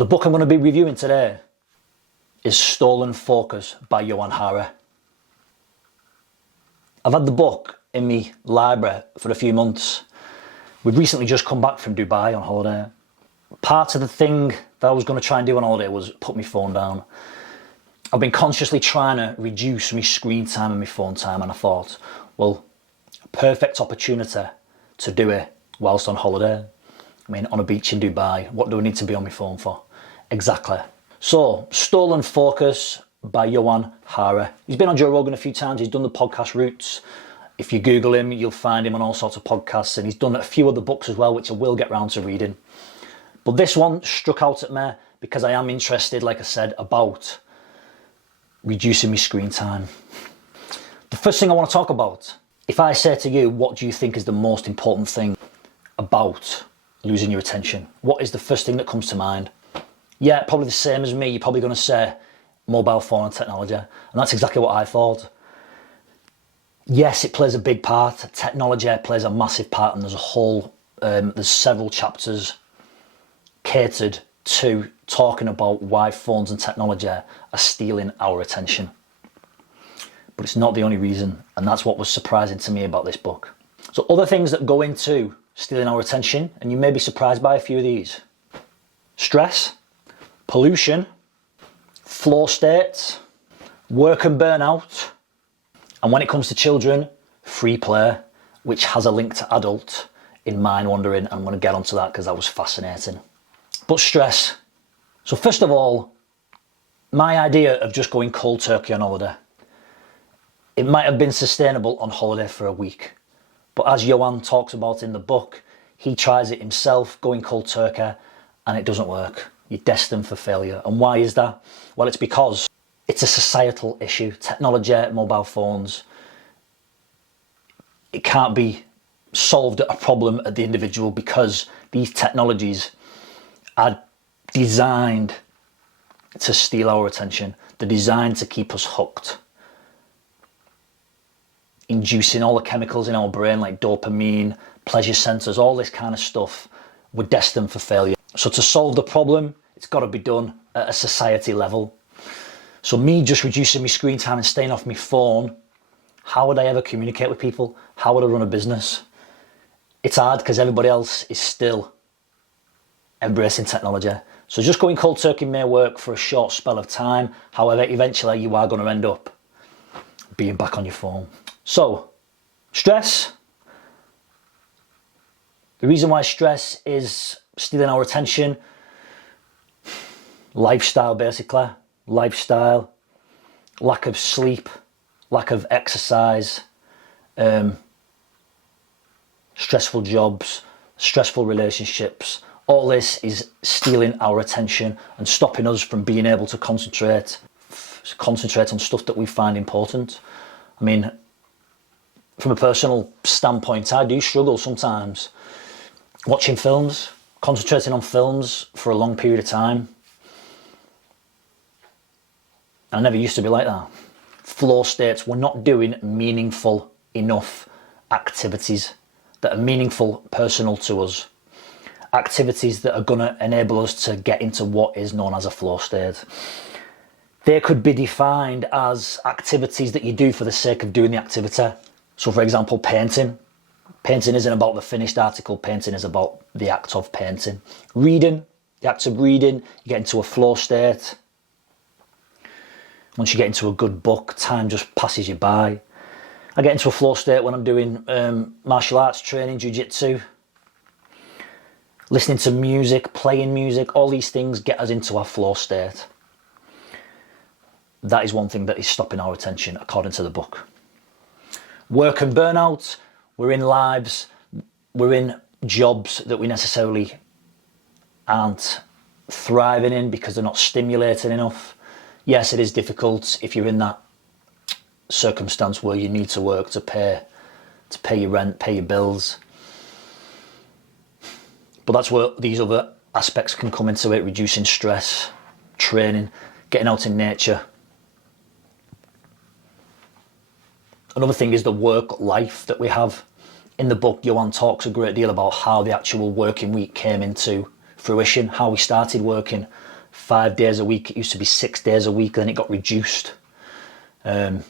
So the book I'm going to be reviewing today is Stolen Focus by Johann. I've had the book in my library for a few months. We've recently just come back from Dubai on holiday. Part of the thing that I was going to try and do on holiday was put my phone down. I've been consciously trying to reduce my screen time and my phone time, and I thought, well, a perfect opportunity to do it whilst on holiday. I mean, on a beach in Dubai, what do I need to be on my phone for? Exactly. So, Stolen Focus by Johann. He's been on Joe Rogan a few times. He's done the podcast Roots. If you Google him, you'll find him on all sorts of podcasts, and he's done a few other books as well, which I will get round to reading. But this one struck out at me because I am interested, like I said, about reducing my screen time. The first thing I want to talk about, if I say to you, what do you think is the most important thing about losing your attention? What is the first thing that comes to mind? Yeah, probably the same as me. You're probably going to say mobile phone and technology. And that's exactly what I thought. Yes, it plays a big part. Technology plays a massive part, and there's several chapters catered to talking about why phones and technology are stealing our attention. But it's not the only reason, and that's what was surprising to me about this book. So other things that go into stealing our attention, and you may be surprised by a few of these: stress, pollution, flow states, work and burnout, and when it comes to children, free play, which has a link to adult in mind wandering. I'm going to get onto that because that was fascinating. But stress. So first of all, my idea of just going cold turkey on holiday, it might have been sustainable on holiday for a week. But as Johann talks about in the book, he tries it himself, going cold turkey, and it doesn't work. You're destined for failure. And why is that? Well, it's because it's a societal issue. Technology, mobile phones, it can't be solved at a problem at the individual, because these technologies are designed to steal our attention. They're designed to keep us hooked, inducing all the chemicals in our brain like dopamine, pleasure centers, all this kind of stuff. We're destined for failure. So to solve the problem, it's got to be done at a society level. So me just reducing my screen time and staying off my phone, how would I ever communicate with people? How would I run a business? It's hard because everybody else is still embracing technology. So just going cold turkey may work for a short spell of time. However, eventually you are going to end up being back on your phone. So, stress. The reason why stress is stealing our attention, lifestyle basically. Lifestyle, lack of sleep, lack of exercise, stressful jobs, stressful relationships. All this is stealing our attention and stopping us from being able to concentrate on stuff that we find important. I mean, from a personal standpoint, I do struggle sometimes watching films, concentrating on films for a long period of time. I never used to be like that. Flow states, we're not doing meaningful enough activities that are meaningful, personal to us. Activities that are going to enable us to get into what is known as a flow state. They could be defined as activities that you do for the sake of doing the activity. So for example, painting. Painting isn't about the finished article, painting is about the act of painting. Reading, the act of reading, you get into a flow state. Once you get into a good book, time just passes you by. I get into a flow state when I'm doing martial arts training, jiu-jitsu. Listening to music, playing music, all these things get us into our flow state. That is one thing that is stopping our attention, according to the book. Work and burnout. We're in lives, we're in jobs that we necessarily aren't thriving in because they're not stimulating enough. Yes, it is difficult if you're in that circumstance where you need to work to pay your rent, pay your bills. But that's where these other aspects can come into it: reducing stress, training, getting out in nature. Another thing is the work life that we have. In the book, Johann talks a great deal about how the actual working week came into fruition, how we started working, 5 days a week. It used to be 6 days a week, then it got reduced. There's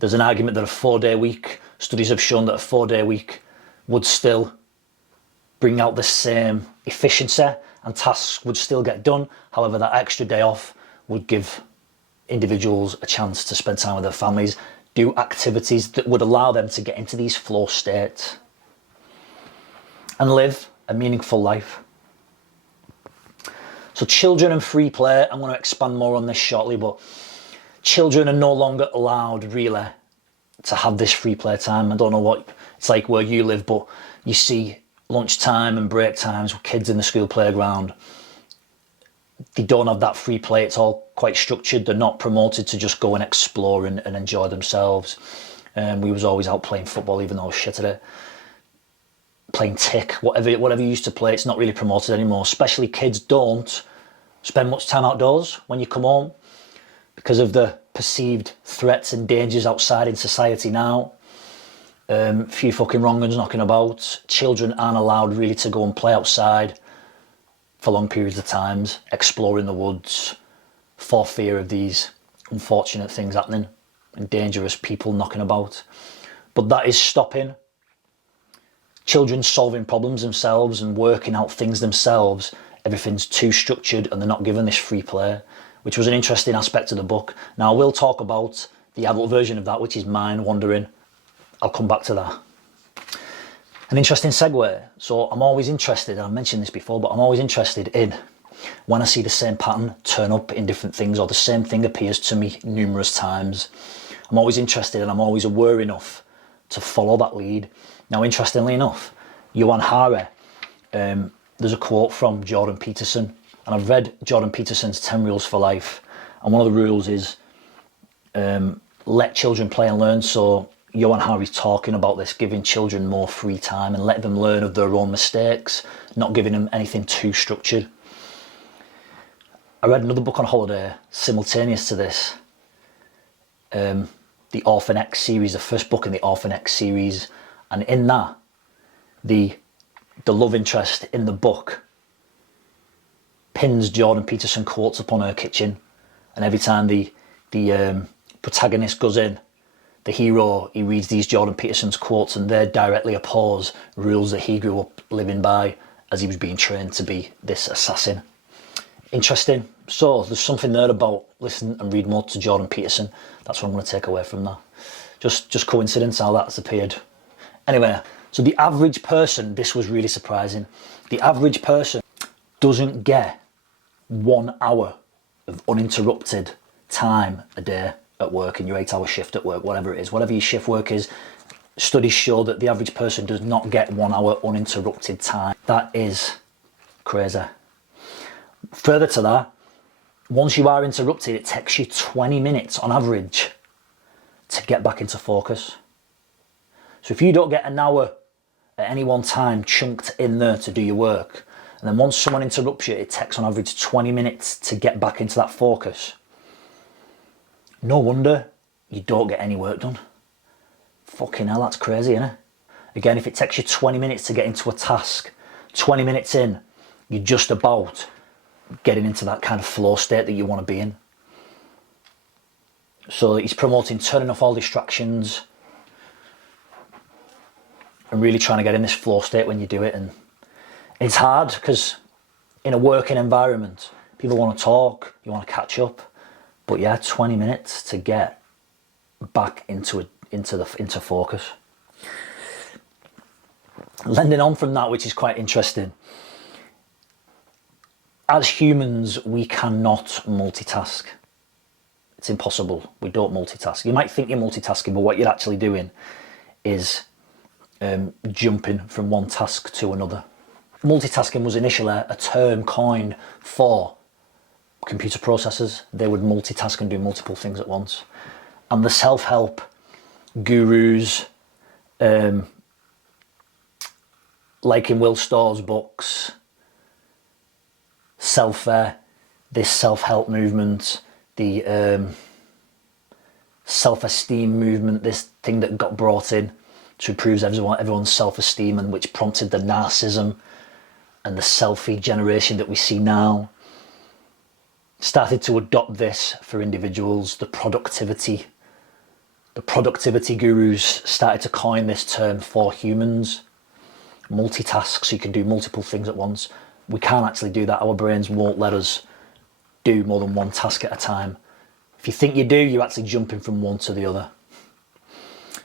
an argument that a 4-day week, studies have shown that a 4-day week would still bring out the same efficiency and tasks would still get done. However, that extra day off would give individuals a chance to spend time with their families, do activities that would allow them to get into these flow states and live a meaningful life. So children and free play, I'm going to expand more on this shortly, but children are no longer allowed really to have this free play time. I don't know what it's like where you live, but you see lunchtime and break times with kids in the school playground. They don't have that free play. It's all quite structured. They're not promoted to just go and explore and enjoy themselves. We was always out playing football, even though I was shit at it. Playing tick, whatever you used to play, it's not really promoted anymore. Especially kids don't spend much time outdoors when you come home because of the perceived threats and dangers outside in society now. Few fucking wrong uns knocking about. Children aren't allowed really to go and play outside for long periods of times, exploring the woods, for fear of these unfortunate things happening and dangerous people knocking about. But that is stopping. Children solving problems themselves and working out things themselves. Everything's too structured and they're not given this free play, which was an interesting aspect of the book. Now I will talk about the adult version of that, which is mind wandering. I'll come back to that. An interesting segue. So I'm always interested, and I've mentioned this before, but I'm always interested in when I see the same pattern turn up in different things or the same thing appears to me numerous times. I'm always interested and I'm always aware enough to follow that lead. Now, interestingly enough, Johann, there's a quote from Jordan Peterson, and I've read Jordan Peterson's 10 Rules for Life, and one of the rules is let children play and learn. So Johann Hari's talking about this, giving children more free time and let them learn of their own mistakes, not giving them anything too structured. I read another book on holiday simultaneous to this, the Orphan X series, the first book in the Orphan X series, and in that, the love interest in the book pins Jordan Peterson quotes upon her kitchen, and every time the protagonist goes in, the hero, he reads these Jordan Peterson's quotes, and they directly oppose rules that he grew up living by as he was being trained to be this assassin. Interesting. So there's something there about listen and read more to Jordan Peterson. That's what I'm going to take away from that. Just coincidence how that's appeared. Anyway, so the average person, this was really surprising. The average person doesn't get 1 hour of uninterrupted time a day at work, in your 8-hour shift at work, whatever it is, whatever your shift work is. Studies show that the average person does not get 1 hour uninterrupted time. That is crazy. Further to that, once you are interrupted, it takes you 20 minutes on average to get back into focus. So if you don't get an hour at any one time chunked in there to do your work, and then once someone interrupts you, it takes on average 20 minutes to get back into that focus. No wonder you don't get any work done. Fucking hell, that's crazy, isn't it? Again, if it takes you 20 minutes to get into a task, 20 minutes in, you're just about getting into that kind of flow state that you want to be in. So he's promoting turning off all distractions and really trying to get in this flow state when you do it. And it's hard because in a working environment, people want to talk, you want to catch up. But yeah, 20 minutes to get back into focus. Lending on from that, which is quite interesting. As humans, we cannot multitask. It's impossible. We don't multitask. You might think you're multitasking, but what you're actually doing is jumping from one task to another. Multitasking was initially a term coined for computer processors. They would multitask and do multiple things at once. And the self-help gurus, like in Will Storr's books, this self-help movement, the self-esteem movement, this thing that got brought in to improve everyone's self-esteem and which prompted the narcissism and the selfie generation that we see now started to adopt this for individuals. The productivity gurus started to coin this term for humans. Multitask, so you can do multiple things at once. We can't actually do that. Our brains won't let us do more than one task at a time. If you think you do, you're actually jumping from one to the other.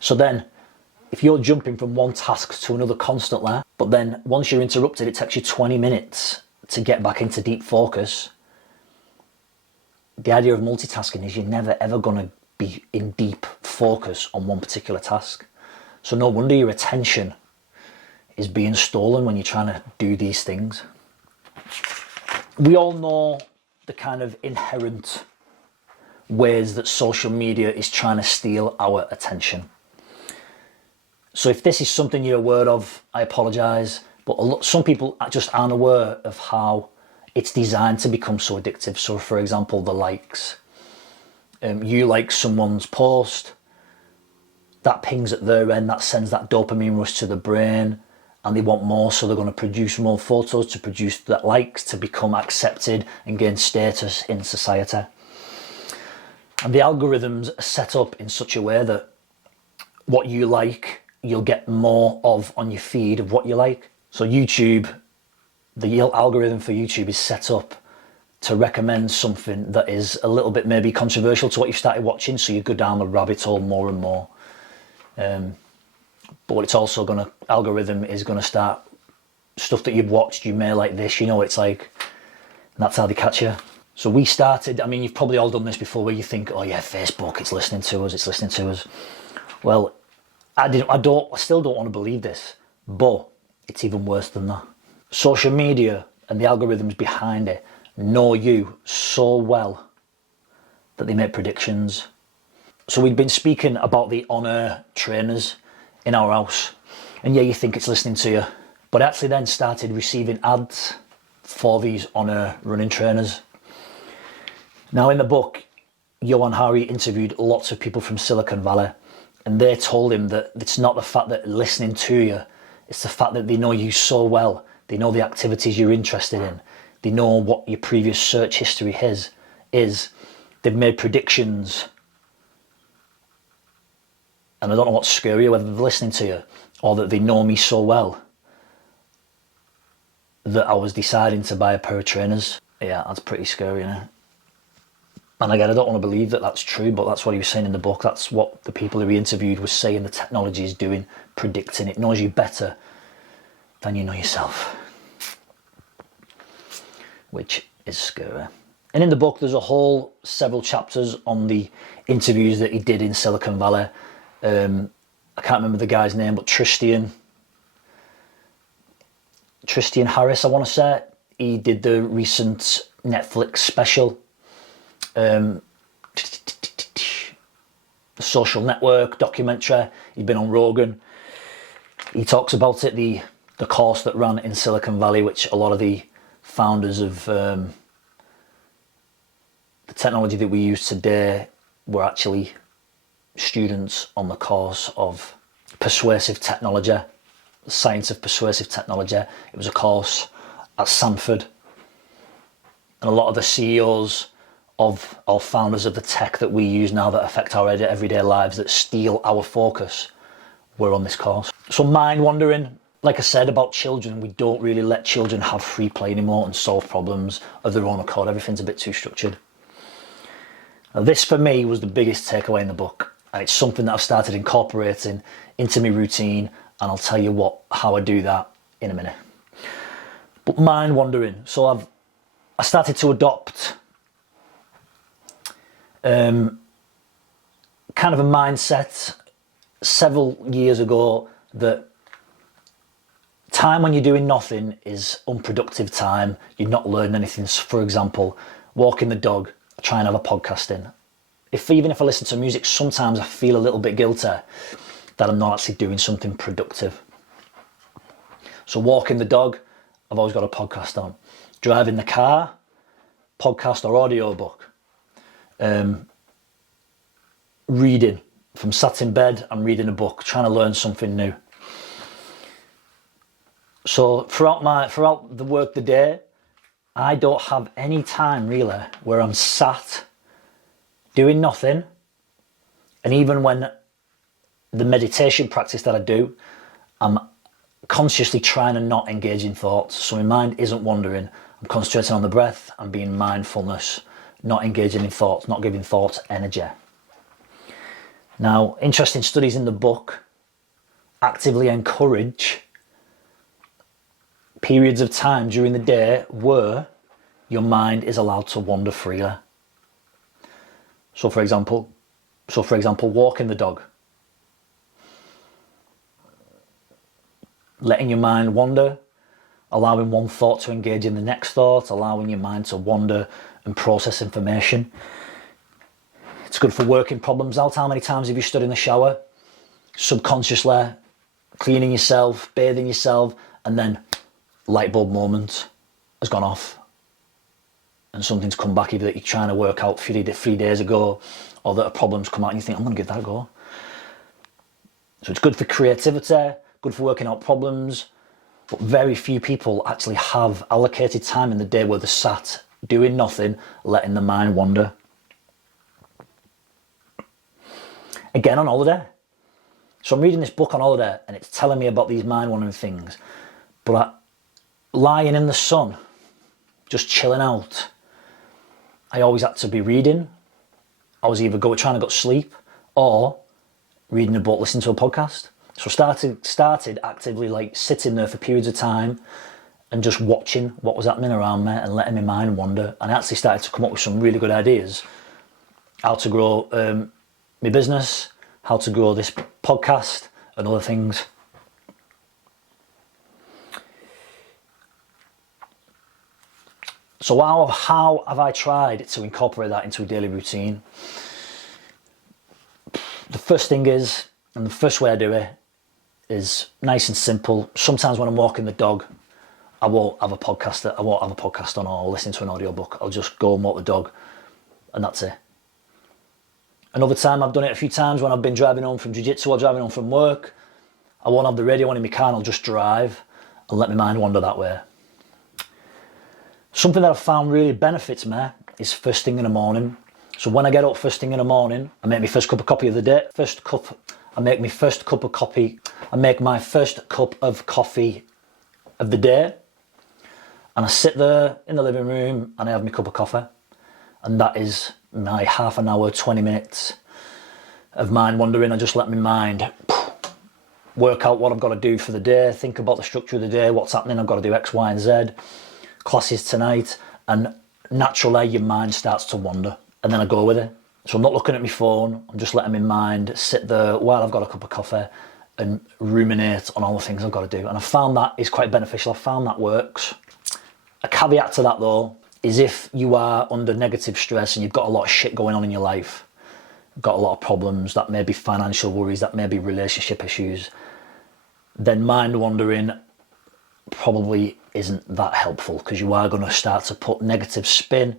So then, if you're jumping from one task to another constantly, but then once you're interrupted, it takes you 20 minutes to get back into deep focus, the idea of multitasking is you're never ever going to be in deep focus on one particular task. So no wonder your attention is being stolen when you're trying to do these things. We all know the kind of inherent ways that social media is trying to steal our attention. So if this is something you're aware of, I apologise, but some people just aren't aware of how it's designed to become so addictive. So for example, the likes. You like someone's post, that pings at their end, that sends that dopamine rush to the brain, and they want more, so they're going to produce more photos to produce that likes, to become accepted and gain status in society. And the algorithms are set up in such a way that what you like, you'll get more of on your feed of what you like. So YouTube, the algorithm for YouTube is set up to recommend something that is a little bit maybe controversial to what you've started watching, so you go down the rabbit hole more and more. But what it's also algorithm is going to start stuff that you've watched, you may like this, you know, it's like, and that's how they catch you. So we started, I mean, you've probably all done this before, where you think, oh yeah, Facebook, it's listening to us. Well, I still don't want to believe this, but it's even worse than that. Social media and the algorithms behind it know you so well that they make predictions. So we've been speaking about the on-air trainers in our house, and yeah, you think it's listening to you, but I actually then started receiving ads for these on-air running trainers. Now in the book, Johann interviewed lots of people from Silicon Valley, and they told him that it's not the fact that they're listening to you, it's the fact that they know you so well. They know the activities you're interested in. They know what your previous search history is. They've made predictions. And I don't know what's scarier, whether they're listening to you or that they know me so well that I was deciding to buy a pair of trainers. Yeah, that's pretty scary, isn't it? And again, I don't want to believe that that's true, but that's what he was saying in the book. That's what the people who he interviewed was saying the technology is doing, predicting. It knows you better than you know yourself, which is scary. And in the book, there's several chapters on the interviews that he did in Silicon Valley. I can't remember the guy's name, but Tristan Harris, I want to say. He did the recent Netflix special, The Social Network documentary. He'd been on Rogan. He talks about it, the course that ran in Silicon Valley, which a lot of the founders of the technology that we use today were actually students on the course of persuasive technology, the science of persuasive technology. It was a course at Stanford, and a lot of the CEOs of or founders of the tech that we use now that affect our everyday lives, that steal our focus, were on this course. So mind wandering, like I said about children, we don't really let children have free play anymore and solve problems of their own accord. Everything's a bit too structured. Now, this for me was the biggest takeaway in the book, and it's something that I've started incorporating into my routine, and I'll tell you how I do that in a minute. But mind wandering, so I started to adopt kind of a mindset several years ago that time when you're doing nothing is unproductive time. You're not learning anything. For example, walking the dog, try and have a podcast in. Even if I listen to music, sometimes I feel a little bit guilty that I'm not actually doing something productive. So walking the dog, I've always got a podcast on. Driving the car, podcast or audio book. Reading, if I'm sat in bed, I'm reading a book, trying to learn something new. So throughout the work the day, I don't have any time really where I'm sat doing nothing. And even when the meditation practice that I do, I'm consciously trying to not engage in thoughts. So my mind isn't wandering. I'm concentrating on the breath. I'm being mindfulness, not engaging in thoughts, not giving thoughts energy. Now, interesting studies in the book actively encourage periods of time during the day where your mind is allowed to wander freely. So for example, walking the dog. Letting your mind wander, allowing one thought to engage in the next thought, allowing your mind to wander and process information. It's good for working problems out. How many times have you stood in the shower, subconsciously cleaning yourself, bathing yourself, and then light bulb moment has gone off and something's come back either that you're trying to work out 3 days ago, or that a problem's come out and you think, I'm going to give that a go. So it's good for creativity, good for working out problems, but very few people actually have allocated time in the day where they're sat doing nothing, letting the mind wander. Again, on holiday. So I'm reading this book on holiday and it's telling me about these mind wandering things, but lying in the sun, just chilling out, I always had to be reading. I was either trying to go to sleep or reading a book, listening to a podcast. So started actively like sitting there for periods of time and just watching what was happening around me and letting my mind wander. And I actually started to come up with some really good ideas. How to grow my business, how to grow this podcast and other things. So how have I tried to incorporate that into a daily routine? The first thing is, and the first way I do it, is nice and simple. Sometimes when I'm walking the dog, I won't have a podcast on or listen to an audiobook. I'll just go and walk the dog and that's it. Another time, I've done it a few times when I've been driving home from jiu-jitsu or driving home from work. I won't have the radio on in my car and I'll just drive and let my mind wander that way. Something that I've found really benefits me is first thing in the morning. So when I get up first thing in the morning, I make my first cup of coffee of the day. I make my first cup of coffee of the day. And I sit there in the living room and I have my cup of coffee. And that is my half an hour, 20 minutes of mind wandering. I just let my mind work out what I've got to do for the day, think about the structure of the day, what's happening, I've got to do X, Y, and Z, classes tonight, and naturally your mind starts to wander. And then I go with it. So I'm not looking at my phone, I'm just letting my mind sit there while I've got a cup of coffee and ruminate on all the things I've got to do. And I found that is quite beneficial. I found that works. A caveat to that though is if you are under negative stress and you've got a lot of shit going on in your life, got a lot of problems, that may be financial worries, that may be relationship issues, then mind wandering probably isn't that helpful, because you are going to start to put negative spin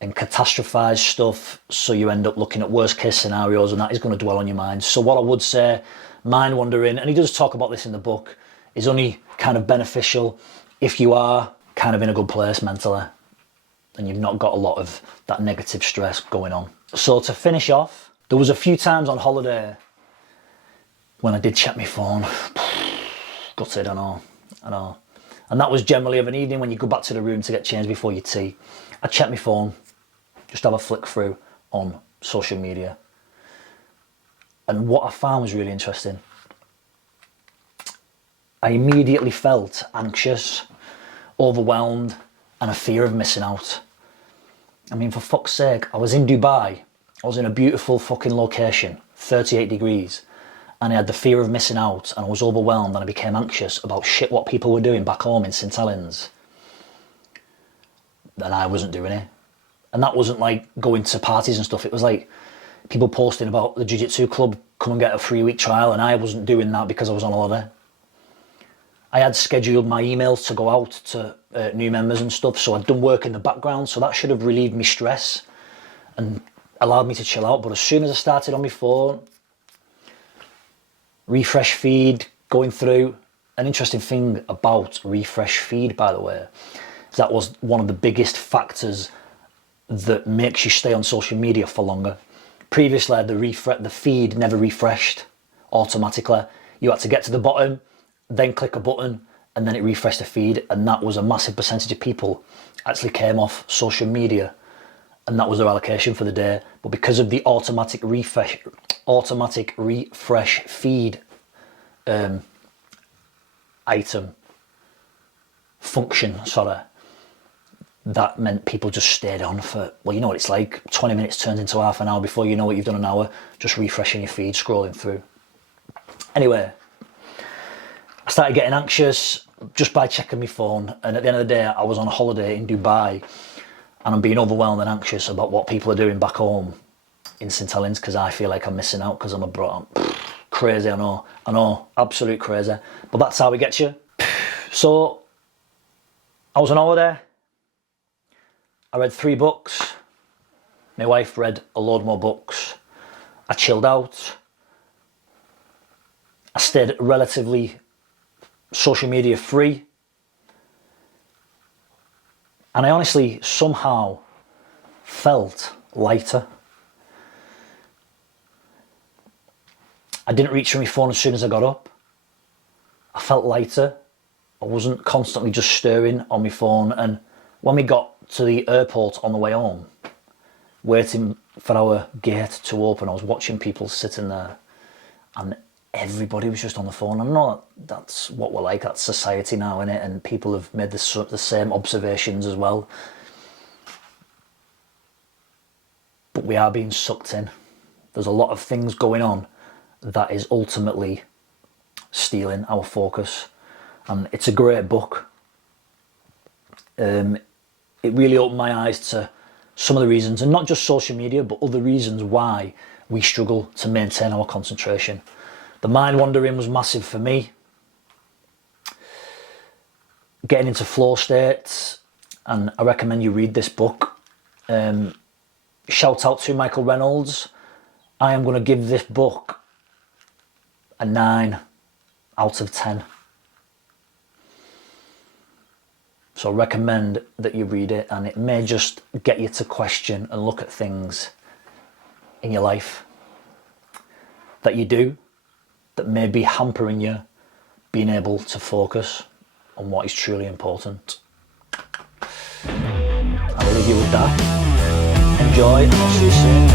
and catastrophize stuff, so you end up looking at worst case scenarios, and that is going to dwell on your mind. So what I would say, mind wandering, and he does talk about this in the book, is only kind of beneficial if you are kind of in a good place mentally and you've not got a lot of that negative stress going on. So to finish off, there was a few times on holiday when I did check my phone. Gutted, I know. And that was generally of an evening when you go back to the room to get changed before your tea. I check my phone, just have a flick through on social media. And what I found was really interesting. I immediately felt anxious, overwhelmed, and a fear of missing out. I mean, for fuck's sake, I was in Dubai. I was in a beautiful fucking location, 38 degrees. And I had the fear of missing out, and I was overwhelmed, and I became anxious about shit what people were doing back home in St Helens. And I wasn't doing it. And that wasn't like going to parties and stuff. It was like people posting about the jiu-jitsu club, come and get a 3-week trial, and I wasn't doing that because I was on holiday. I had scheduled my emails to go out to new members and stuff, so I'd done work in the background, so that should have relieved me stress and allowed me to chill out. But as soon as I started on my phone, refresh feed, going through, an interesting thing about refresh feed, by the way, is that was one of the biggest factors that makes you stay on social media for longer. Previously, the feed never refreshed automatically. You had to get to the bottom, then click a button, and then it refreshed the feed, and that was a massive percentage of people actually came off social media, and that was their allocation for the day. But because of the automatic refresh feed function, that meant people just stayed on for, well, you know what it's like, 20 minutes turns into half an hour before you know what, you've done an hour just refreshing your feed, scrolling through. Anyway, I started getting anxious just by checking my phone, and at the end of the day I was on a holiday in Dubai, and I'm being overwhelmed and anxious about what people are doing back home in St Helens, because I feel like I'm missing out because I'm abroad. Crazy, I know, absolute crazy, but that's how it gets you. So I was on holiday, I read 3 books, my wife read a load more books, I chilled out, I stayed relatively social media free, and I honestly somehow felt lighter. I didn't reach for my phone as soon as I got up. I felt lighter. I wasn't constantly just staring on my phone, and when we got to the airport on the way home, waiting for our gate to open, I was watching people sitting there, and everybody was just on the phone. I know that's what we're like, that's society now, innit? And people have made the same observations as well. But we are being sucked in. There's a lot of things going on that is ultimately stealing our focus. And it's a great book. It really opened my eyes to some of the reasons, and not just social media, but other reasons why we struggle to maintain our concentration. The mind wandering was massive for me. Getting into flow states, and I recommend you read this book. Shout out to Michael Reynolds. I am going to give this book a 9 out of 10. So I recommend that you read it, and it may just get you to question and look at things in your life that you do that may be hampering you being able to focus on what is truly important. I'll leave you with that. Enjoy, and I'll see you soon.